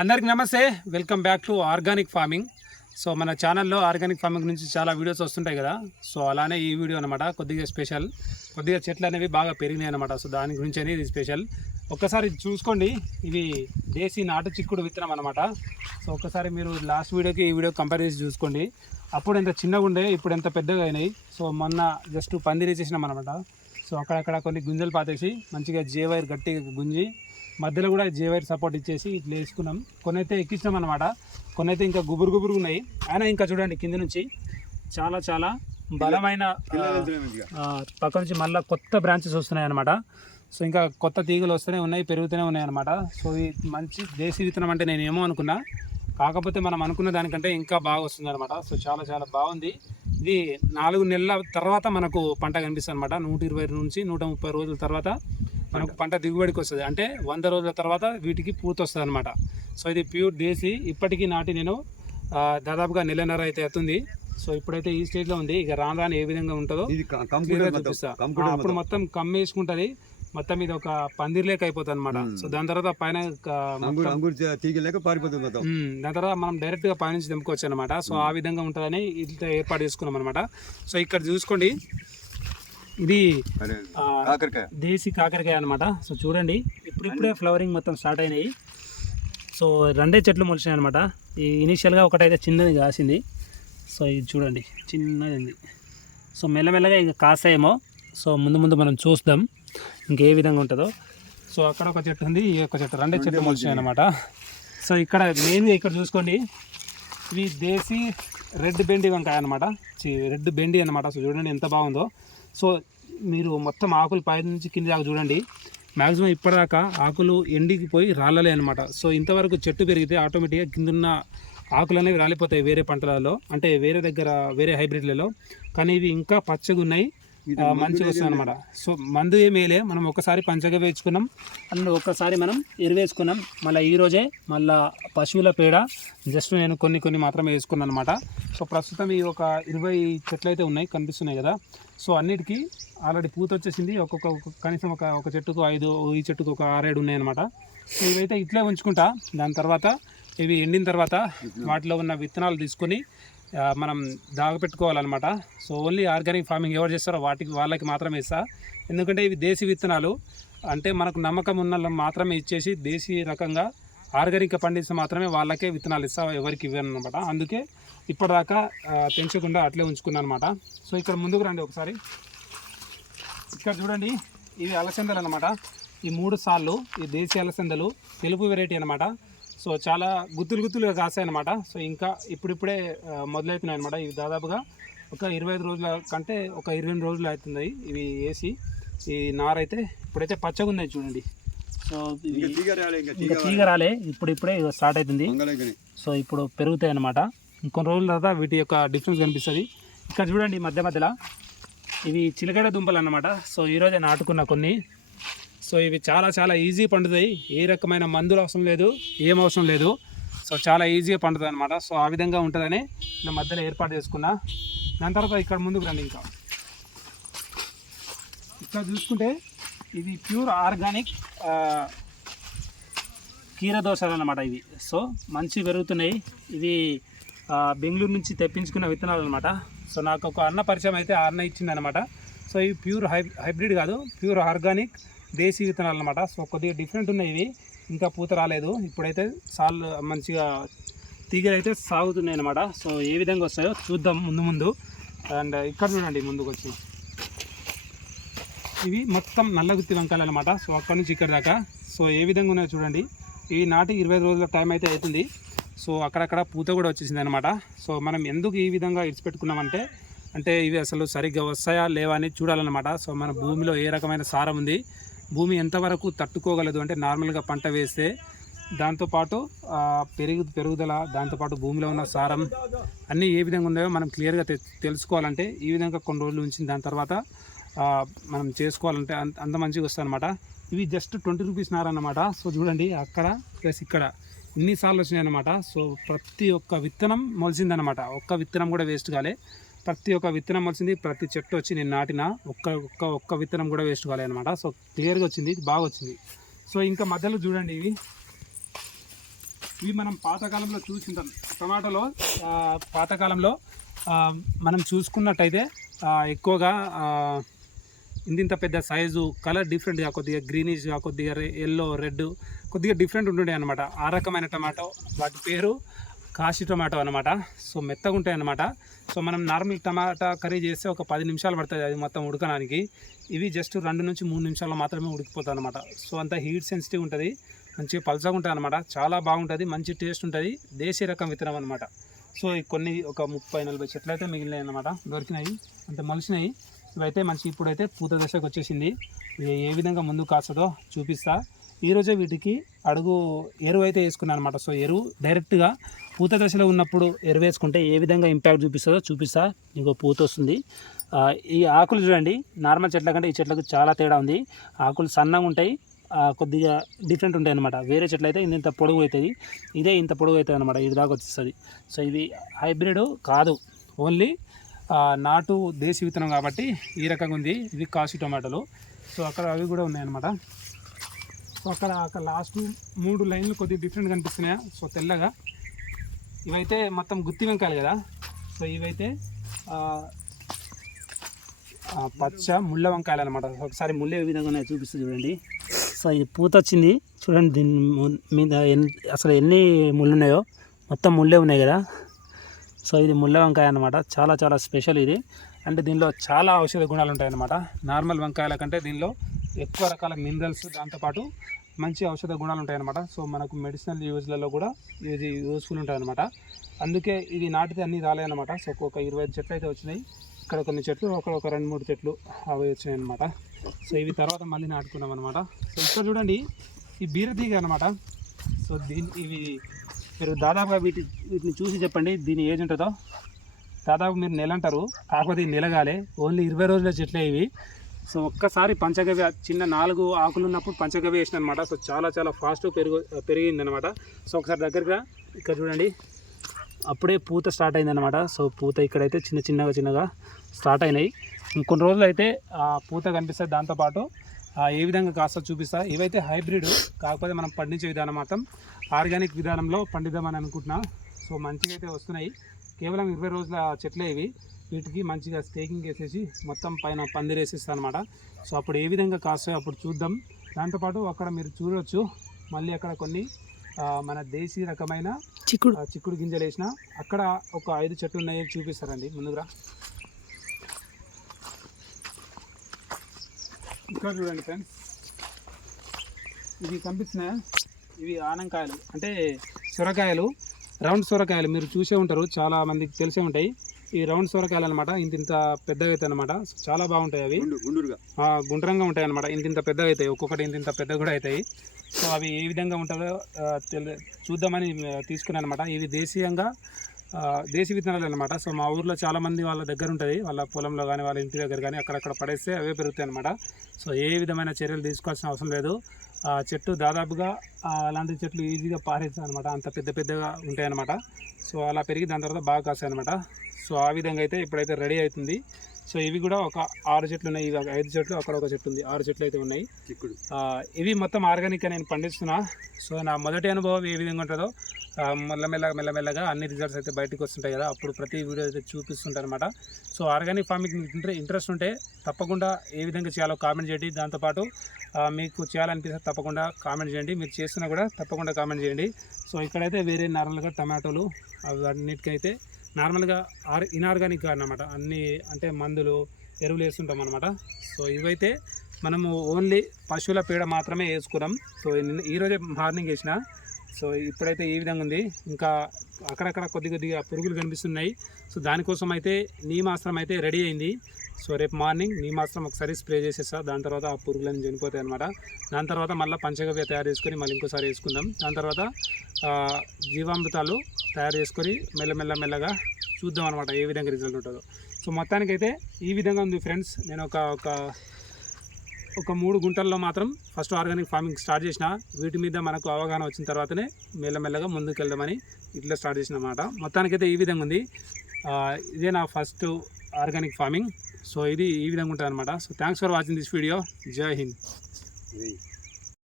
అందరికి నమస్తే. Welcome back to organic farming so మన ఛానల్లో ఆర్గానిక్ ఫార్మింగ్ నుంచి చాలా వీడియోస్ వస్తుంటాయి కదా. సో అలానే ఈ వీడియో అనమాట కొద్దిగా స్పెషల్ కొద్దిగా చెట్లు అనేవి బాగా పెరిగినాయి అనమాట సో దాని గురించి అనేది ఇది స్పెషల్ ఒక్కసారి చూసుకోండి. ఇవి దేశీ నాటు చిక్కుడు విత్తనం అనమాట సో ఒక్కసారి మీరు లాస్ట్ వీడియోకి ఈ వీడియో కంపేర్ చేసి చూసుకోండి. అప్పుడు ఎంత చిన్నగా ఉండే ఇప్పుడు ఎంత పెద్దగా అయినాయి. సో మొన్న జస్ట్ పందిరి చేసినాం అనమాట సో అక్కడక్కడ కొన్ని గుంజలు పాతేసి మంచిగా జే వైర్ గట్టిగా గుంజి మధ్యలో కూడా జే వైర్ సపోర్ట్ ఇచ్చేసి ఇట్లా వేసుకున్నాం. కొన్ని అయితే ఎక్కించినాం అనమాట కొన్ని అయితే ఇంకా గుబురు గుబురు ఉన్నాయి. అయినా ఇంకా చూడండి కింద నుంచి చాలా చాలా బలమైన పక్క నుంచి మళ్ళీ కొత్త బ్రాంచెస్ వస్తున్నాయి అనమాట సో ఇంకా కొత్త తీగలు వస్తూనే ఉన్నాయి పెరుగుతూనే ఉన్నాయి అనమాట సో ఇది మంచి దేశీ విత్తనం అంటే నేను ఏమో అనుకున్నా. కాకపోతే మనం అనుకున్న దానికంటే ఇంకా బాగా వస్తుంది అనమాట సో చాలా చాలా బాగుంది. ఇది నాలుగు నెలల తర్వాత మనకు పంట కనిపిస్తుంది అనమాట నూట ఇరవై నుంచి నూట ముప్పై రోజుల తర్వాత మనకు పంట. దిగుబడికి వస్తుంది. అంటే వంద రోజుల తర్వాత వీటికి పూత వస్తుంది అనమాట సో ఇది ప్యూర్ దేశీ ఇప్పటికీ నాటి నేను దాదాపుగా నెలన్నర అయితే అవుతుంది. సో ఇప్పుడైతే ఈ స్టేజ్లో ఉంది. ఇక రాను రాను ఏ విధంగా ఉంటుందో చూపిస్తా. అప్పుడు మొత్తం. కమ్మేసుకుంటది. మొత్తం ఇది ఒక పందిర్ లేక అయిపోతుంది అనమాట. సో దాని తర్వాత పైన పారిపోతుంది. దాని తర్వాత మనం డైరెక్ట్గా పైనుంచి తెంపుకోవచ్చు అనమాట సో ఆ విధంగా ఉంటుందని ఇట్లా ఏర్పాటు చేసుకున్నాం అనమాట సో ఇక్కడ చూసుకోండి. ఇది కాకరకాయ. దేశీ కాకరకాయ అనమాట సో చూడండి ఇప్పుడిప్పుడే ఫ్లవరింగ్ మొత్తం స్టార్ట్ అయినాయి. సో రెండే చెట్లు మొలిచినాయి అనమాట ఈ ఇనీషియల్గా ఒకటైతే చిన్నది కాసింది. సో ఇది చూడండి చిన్నది ఉంది. సో మెల్లమెల్లగా ఇక కాసాయేమో. సో ముందు ముందు మనం చూస్తాం ఇంకే విధంగా ఉంటుందో. సో అక్కడ ఒక చెట్టు ఉంది ఈ ఒక చెట్టు రెండే చెట్లు మొలిచినాయి అనమాట సో ఇక్కడ మెయిన్గా ఇక్కడ చూసుకోండి. ఇవి దేశీ రెడ్ బెండి వంకాయ అనమాట రెడ్ బెండి అనమాట సో చూడండి ఎంత బాగుందో. సో మీరు మొత్తం ఆకులు పై నుంచి కింది దాకా చూడండి. మ్యాక్సిమం ఇప్పటిదాకా ఆకులు ఎండికి పోయి రాలలే అనమాట సో ఇంతవరకు చెట్టు పెరిగితే ఆటోమేటిక్గా కిందున్న ఆకులు అనేవి రాలిపోతాయి వేరే పంటలలో. అంటే వేరే దగ్గర వేరే హైబ్రిడ్లలో కానీ ఇవి ఇంకా పచ్చగా ఉన్నాయి మంచిగా వస్తుంది అనమాట సో మందు ఏమేలే మనం ఒకసారి పంచగా వేసుకున్నాం అండ్ ఒకసారి మనం ఎరువేసుకున్నాం మళ్ళీ ఈ రోజే మళ్ళా పశువుల పేడ. జస్ట్ నేను కొన్ని కొన్ని మాత్రమే వేసుకున్నాను అనమాట సో ప్రస్తుతం ఈ ఒక ఇరవై చెట్లు అయితే ఉన్నాయి కనిపిస్తున్నాయి కదా. సో అన్నిటికీ ఆల్రెడీ పూత వచ్చేసింది. ఒక్కొక్క కనీసం ఒక ఒక చెట్టుకు ఐదు ఈ చెట్టుకు ఒక ఆరేడు ఉన్నాయి అనమాట సో ఇవైతే ఇట్లే ఉంచుకుంటా. దాని తర్వాత ఇవి ఎండిన తర్వాత వాటిలో ఉన్న విత్తనాలు తీసుకొని మనం దాగపెట్టుకోవాలన్నమాట. సో ఓన్లీ ఆర్గానిక్ ఫార్మింగ్ ఎవరు చేస్తారో వాటికి వాళ్ళకి మాత్రమే ఇస్తా. ఎందుకంటే ఇవి దేశీ విత్తనాలు. అంటే మనకు నమ్మకం ఉన్న మాత్రమే ఇచ్చేసి దేశీ రకంగా ఆర్గానిక్ పండిస్తే మాత్రమే వాళ్ళకే విత్తనాలు ఇస్తా ఎవరికి ఇవ్వను అనమాట అందుకే ఇప్పటిదాకా పెంచకుండా అట్లే ఉంచుకున్నాను అనమాట సో ఇక్కడ ముందుకు రండి ఒకసారి. ఇక్కడ చూడండి ఇవి అలసందలు అనమాట ఈ మూడు సార్లు ఈ దేశీ అలసందలు తెలుపు వెరైటీ అనమాట సో చాలా గుత్తులు గుత్తులుగా కాసాయి అనమాట సో ఇంకా ఇప్పుడిప్పుడే మొదలవుతున్నాయి అనమాట ఇవి దాదాపుగా ఒక ఇరవై ఐదు రోజుల కంటే ఒక ఇరవై రోజులు అవుతుంది ఇవి వేసి. ఈ నార అయితే ఇప్పుడైతే పచ్చగా ఉన్నాయి చూడండి. సో ఇంకా తీగ రాలే ఇప్పుడు ఇప్పుడే స్టార్ట్ అవుతుంది. సో ఇప్పుడు పెరుగుతాయి అన్నమాట. ఇంకొన్ని రోజుల తర్వాత వీటి యొక్క డిఫరెన్స్ కనిపిస్తుంది. ఇక్కడ చూడండి మధ్య మధ్యలో. ఇవి చిలకడ దుంపలు అన్నమాట. సో ఈరోజే నాటుకున్న కొన్ని. సో ఇవి చాలా చాలా ఈజీ పండుతాయి. ఏ రకమైన మందులు అవసరం లేదు ఏం అవసరం లేదు. సో చాలా ఈజీగా పండుతుంది అనమాట సో ఆ విధంగా ఉంటుందని నేను మధ్యలో ఏర్పాటు చేసుకున్నా. దాని తర్వాత ఇక్కడ ముందుకు రండి ఇంకా. ఇక్కడ చూసుకుంటే ఇది ప్యూర్ ఆర్గానిక్ కీర దోశలు అన్నమాట ఇవి. సో మంచి పెరుగుతున్నాయి. ఇవి బెంగళూరు నుంచి తెప్పించుకున్న విత్తనాలు అనమాట సో నాకు ఒక అన్న పరిచయం అయితే ఆ అన్న ఇచ్చింది అనమాట సో ఇవి ప్యూర్ హై హైబ్రిడ్ కాదు ప్యూర్ ఆర్గానిక్. దేశీ విత్తనాలు అనమాట సో కొద్దిగా డిఫరెంట్ ఉన్నాయి ఇవి. ఇంకా పూత రాలేదు. ఇప్పుడైతే సాల్లు మంచిగా తీగలు అయితే సాగుతున్నాయి అనమాట సో ఏ విధంగా వస్తాయో చూద్దాం ముందు ముందు. అండ్ ఇక్కడ చూడండి ముందుకు వచ్చి ఇవి మొత్తం నల్లగుత్తి వంకాయలు అనమాట సో అక్కడి నుంచి ఇక్కడ దాకా. సో ఏ విధంగా ఉన్నాయో చూడండి. ఇవి నాటి ఇరవై రోజుల టైం అయితే అవుతుంది. సో అక్కడక్కడ పూత కూడా వచ్చేసింది అనమాట సో మనం ఎందుకు ఈ విధంగా ఇడిచిపెట్టుకున్నామంటే అంటే ఇవి అసలు సరిగ్గా వస్తాయా లేవా అని చూడాలన్నమాట. సో మన భూమిలో ఏ రకమైన సారం ఉంది. భూమి ఎంతవరకు తట్టుకోగలదు? అంటే నార్మల్గా పంట వేస్తే దాంతోపాటు పెరుగు పెరుగుదల దాంతోపాటు భూమిలో ఉన్న సారం అన్నీ ఏ విధంగా ఉన్నాయో మనం క్లియర్గా తెలుసుకోవాలంటే ఈ విధంగా కొన్ని రోజులు ఉంచిన దాని తర్వాత మనం చేసుకోవాలంటే అంత అంత మంచిగా వస్తాయి అనమాట ఇవి జస్ట్ ట్వంటీ రూపీస్ నారన్నమాట సో చూడండి అక్కడ ప్లస్ ఇక్కడ ఇన్నిసార్లు వచ్చినాయి అనమాట సో ప్రతి ఒక్క విత్తనం మొలిసిందనమాట ఒక్క విత్తనం కూడా వేస్ట్ కాలే. ప్రతి ఒక్క విత్తనం వచ్చింది ప్రతి చెట్టు వచ్చి నేను నాటిన ఒక్క ఒక్క ఒక్క విత్తనం కూడా వేస్ట్ కాలే అనమాట సో క్లియర్గా వచ్చింది బాగా వచ్చింది. సో ఇంకా మధ్యలో చూడండి ఇవి. ఇవి మనం పాతకాలంలో చూసింటాం. టమాటోలో పాతకాలంలో మనం చూసుకున్నట్టయితే ఎక్కువగా ఇంత పెద్ద సైజు కలర్ డిఫరెంట్గా కొద్దిగా గ్రీనిష్గా కొద్దిగా ఎల్లో రెడ్ కొద్దిగా డిఫరెంట్ ఉంటుండే అనమాట ఆ రకమైన టమాటో వాటి పేరు కాశీ టొమాటో అనమాట సో మెత్తగా ఉంటాయి అనమాట సో మనం నార్మల్ టమాటా కర్రీ చేస్తే ఒక పది నిమిషాలు పడుతుంది అది మొత్తం ఉడకడానికి. ఇవి జస్ట్ రెండు నుంచి మూడు నిమిషాల్లో మాత్రమే ఉడికిపోతాయి అనమాట సో అంత హీట్ సెన్సిటివ్ ఉంటుంది. మంచిగా పల్చగా ఉంటుంది అనమాట చాలా బాగుంటుంది మంచి టేస్ట్ ఉంటుంది. దేశీ రకం విత్తనం అనమాట సో కొన్ని ఒక ముప్పై నలభై చెట్లు అయితే మిగిలినాయి అనమాట దొరికినాయి అంటే మలిసినాయి ఇవైతే మంచి ఇప్పుడైతే పూత దశకు వచ్చేసింది. ఏ విధంగా ముందు కాస్తుందో చూపిస్తా. ఈరోజే వీటికి అడుగు ఎరువు అయితే వేసుకున్నాను అనమాట సో ఎరువు డైరెక్ట్గా పూత దశలో ఉన్నప్పుడు ఎరువు వేసుకుంటే ఏ విధంగా ఇంపాక్ట్ చూపిస్తుందో చూపిస్తా. ఇంకో పూత వస్తుంది. ఈ ఆకులు చూడండి. నార్మల్ చెట్ల కంటే ఈ చెట్లకు చాలా తేడా ఉంది. ఆకులు సన్నగా ఉంటాయి. కొద్దిగా డిఫరెంట్ ఉంటాయి అనమాట వేరే చెట్లు అయితే ఇంత పొడవు అవుతుంది. ఇదే ఇంత పొడవు అవుతుంది అనమాట ఇది దాకా వచ్చేస్తుంది. సో ఇది హైబ్రిడ్ కాదు. ఓన్లీ నాటు దేశీ విత్తనం కాబట్టి ఈ రకంగా ఉంది. ఇవి కాసి టొమాటోలు. సో అక్కడ అవి కూడా ఉన్నాయన్నమాట సో అక్కడ అక్కడ లాస్ట్ మూడు లైన్లు కొద్దిగా డిఫరెంట్ కనిపిస్తున్నాయి? సో తెల్లగా. ఇవైతే మొత్తం గుత్తి వెంకాయలు కదా? సో ఇవైతే పచ్చ ముళ్ళ వంకాయలు అనమాట ఒకసారి ముళ్ళ ఏ విధంగా చూపిస్తుంది చూడండి. సో ఇది పూత వచ్చింది. చూడండి దీని మీద ఎన్ని అసలు ఎన్ని ముళ్ళు ఉన్నాయో. మొత్తం ముళ్ళే ఉన్నాయి కదా? సో ఇది ముళ్ళ వంకాయ అనమాట చాలా చాలా స్పెషల్ ఇది. అంటే దీనిలో చాలా ఔషధ గుణాలు ఉంటాయన్నమాట. నార్మల్ వంకాయల కంటే దీనిలో ఎక్కువ రకాల మినరల్స్ దాంతోపాటు మంచి ఔషధ గుణాలు ఉంటాయి అన్నమాట సో మనకు మెడిసినల్ యూజ్లలో కూడా ఇది యూస్ఫుల్ ఉంటాయన్నమాట. అందుకే ఇది నాటితే అన్నీ రాలే అనమాట సో ఒక ఇరవై చెట్లు అయితే వచ్చినాయి. ఇక్కడ కొన్ని చెట్లు అక్కడ ఒక రెండు మూడు చెట్లు అవి వచ్చినాయి అనమాట సో ఇవి తర్వాత మళ్ళీ నాటుకున్నాం అనమాట సో ఇక్కడ చూడండి ఈ బీరతీగ అనమాట సో దీని ఇవి మీరు దాదాపుగా వీటి వీటిని చూసి చెప్పండి దీని ఏజ్ ఉంటుందో. దాదాపు మీరు నెల అంటారు. కాకపోతే ఇది నెలగాలే ఓన్లీ ఇరవై రోజుల చెట్లే ఇవి. సో ఒక్కసారి పంచగవ్య చిన్న నాలుగు ఆకులు ఉన్నప్పుడు పంచగవ్య వేసిన అనమాట సో చాలా చాలా ఫాస్ట్ పెరుగు పెరిగింది అనమాట సో ఒకసారి దగ్గరగా ఇక్కడ చూడండి. అప్పుడే పూత స్టార్ట్ అయిందనమాట. సో పూత ఇక్కడైతే చిన్న చిన్నగా చిన్నగా స్టార్ట్ అయినాయి. ఇంకొన్ని రోజులు అయితే ఆ పూత కనిపిస్తుంది. దాంతోపాటు ఏ విధంగా కాస్త చూపిస్తా. ఇవైతే హైబ్రిడ్ కాకపోతే మనం పండించే విధానం మాత్రం ఆర్గానిక్ విధానంలో పండిద్దామని అనుకుంటున్నా. సో మంచిగా అయితే వస్తున్నాయి. కేవలం ఇరవై రోజుల చెట్లే ఇవి. వీటికి మంచిగా స్టేకింగ్ వేసేసి మొత్తం పైన పందిరేసిస్తాను అనమాట సో అప్పుడు ఏ విధంగా కాస్తాయో అప్పుడు చూద్దాం. దాంతోపాటు అక్కడ మీరు చూడవచ్చు మళ్ళీ అక్కడ కొన్ని మన దేశీ రకమైన చిక్కుడు. ఆ, చిక్కుడు గింజలు వేసిన అక్కడ ఒక ఐదు చెట్లు ఉన్నాయి చూపిస్తారండి. ముందుగా. ఇక్కడ చూడండి ఫ్రెండ్స్. ఇవి కనిపిస్తున్నాయా? ఇవి ఆనంకాయలు. అంటే సొరకాయలు. రౌండ్ సొరకాయలు. మీరు చూసే ఉంటారు. చాలా మందికి తెలిసే ఉంటాయి. ఈ రౌండ్ సొరకాయలు అనమాట ఇంత ఇంత పెద్దగా అవుతాయి అనమాట చాలా బాగుంటాయి అవి. గుండు గుండురుగా. గుండ్రంగా ఉంటాయి అనమాట ఇంత ఇంత పెద్దగా అవుతాయి. ఒక్కొక్కటి ఇంత ఇంత పెద్దగా కూడా అవుతాయి. సో అవి ఏ విధంగా ఉంటుందో చూద్దామని తీసుకున్నాను అనమాట ఇవి దేశీయంగా దేశీ విత్తనాలు అనమాట సో మా ఊర్లో చాలా మంది వాళ్ళ దగ్గర ఉంటుంది. వాళ్ళ పొలంలో కానీ వాళ్ళ ఇంటి దగ్గర కానీ అక్కడక్కడ పడేస్తే అవే పెరుగుతాయి అనమాట సో ఏ విధమైన చర్యలు తీసుకోవాల్సిన అవసరం లేదు. ఆ చెట్టు దాదాపుగా అలాంటి చెట్లు ఈజీగా పారేస్తాయి అనమాట అంత పెద్ద పెద్దగా ఉంటాయి అనమాట సో అలా పెరిగి దాని తర్వాత బాగా కాస్తాయి అనమాట సో ఆ విధంగా అయితే ఇప్పుడైతే రెడీ అవుతుంది. సో ఇవి కూడా ఒక ఆరు చెట్లు ఉన్నాయి. ఇవి ఐదు చెట్లు అక్కడ ఒక చెట్టు ఉంది. ఆరు చెట్లు అయితే ఉన్నాయి. చిక్కుడు. ఇవి మొత్తం ఆర్గానిక్గా నేను పండిస్తున్నా. సో నా మొదటి అనుభవం ఏ విధంగా ఉంటుందో మెల్లమెల్లగా మెల్లమెల్లగా అన్ని రిజల్ట్స్ అయితే బయటకు వస్తుంటాయి కదా. అప్పుడు ప్రతి వీడియో అయితే చూపిస్తుంటారు అనమాట సో ఆర్గానిక్ ఫార్మింగ్ మీకు ఇంట్రె ఇంట్రెస్ట్ ఉంటే తప్పకుండా ఏ విధంగా చేయాలో కామెంట్ చేయండి. దాంతోపాటు మీకు చేయాలనిపిస్తే తప్పకుండా కామెంట్ చేయండి. మీరు చేస్తున్నా కూడా తప్పకుండా కామెంట్ చేయండి. సో ఇక్కడైతే వేరే నార్మల్గా టమాటోలు అవి అన్నిటికైతే నార్మల్గా ఆర్ ఇనార్గానిక్ అన్నమాట. అన్ని అంటే మందులు ఎరువులు వేస్తుంటాం అనమాట సో ఇవైతే మనము ఓన్లీ పశువుల పేడ మాత్రమే వేసుకున్నాం. సో ఈరోజే మార్నింగ్ వేసిన సో ఇప్పుడైతే ఈ విధంగా ఉంది? ఇంకా అక్కడక్కడ కొద్ది కొద్దిగా పురుగులు కనిపిస్తున్నాయి. సో దానికోసం అయితే నీమాస్త్రం అయితే రెడీ అయింది. సో రేపు మార్నింగ్ నీమాస్త్రం ఒకసారి స్ప్రే చేసేస్తా. దాని తర్వాత ఆ పురుగులన్నీ చనిపోతాయి అనమాట దాని తర్వాత మళ్ళీ పంచగవ్య తయారు చేసుకొని మళ్ళీ ఇంకోసారి వేసుకుందాం. దాని తర్వాత జీవామృతాలు తయారు చేసుకొని మెల్లమెల్ల మెల్లగా చూద్దాం అనమాట ఏ విధంగా రిజల్ట్ ఉంటుందో. సో మొత్తానికైతే ఈ విధంగా ఉంది ఫ్రెండ్స్. నేను ఒక ఒక ఒక మూడు గుంటల్లో మాత్రం ఫస్ట్ ఆర్గానిక్ ఫార్మింగ్ స్టార్ట్ చేసిన వీటి మీద మనకు అవగాహన వచ్చిన తర్వాతనే మెల్లమెల్లగా ముందుకు వెళ్దామని ఇట్లా స్టార్ట్ చేసిన అన్నమాట. మొత్తానికైతే ఈ విధంగా ఉంది. ఇదే నా ఫస్ట్ ఆర్గానిక్ ఫార్మింగ్. సో ఇది ఈ విధంగా ఉంటుంది అనమాట so thanks for watching this video జై హింద్.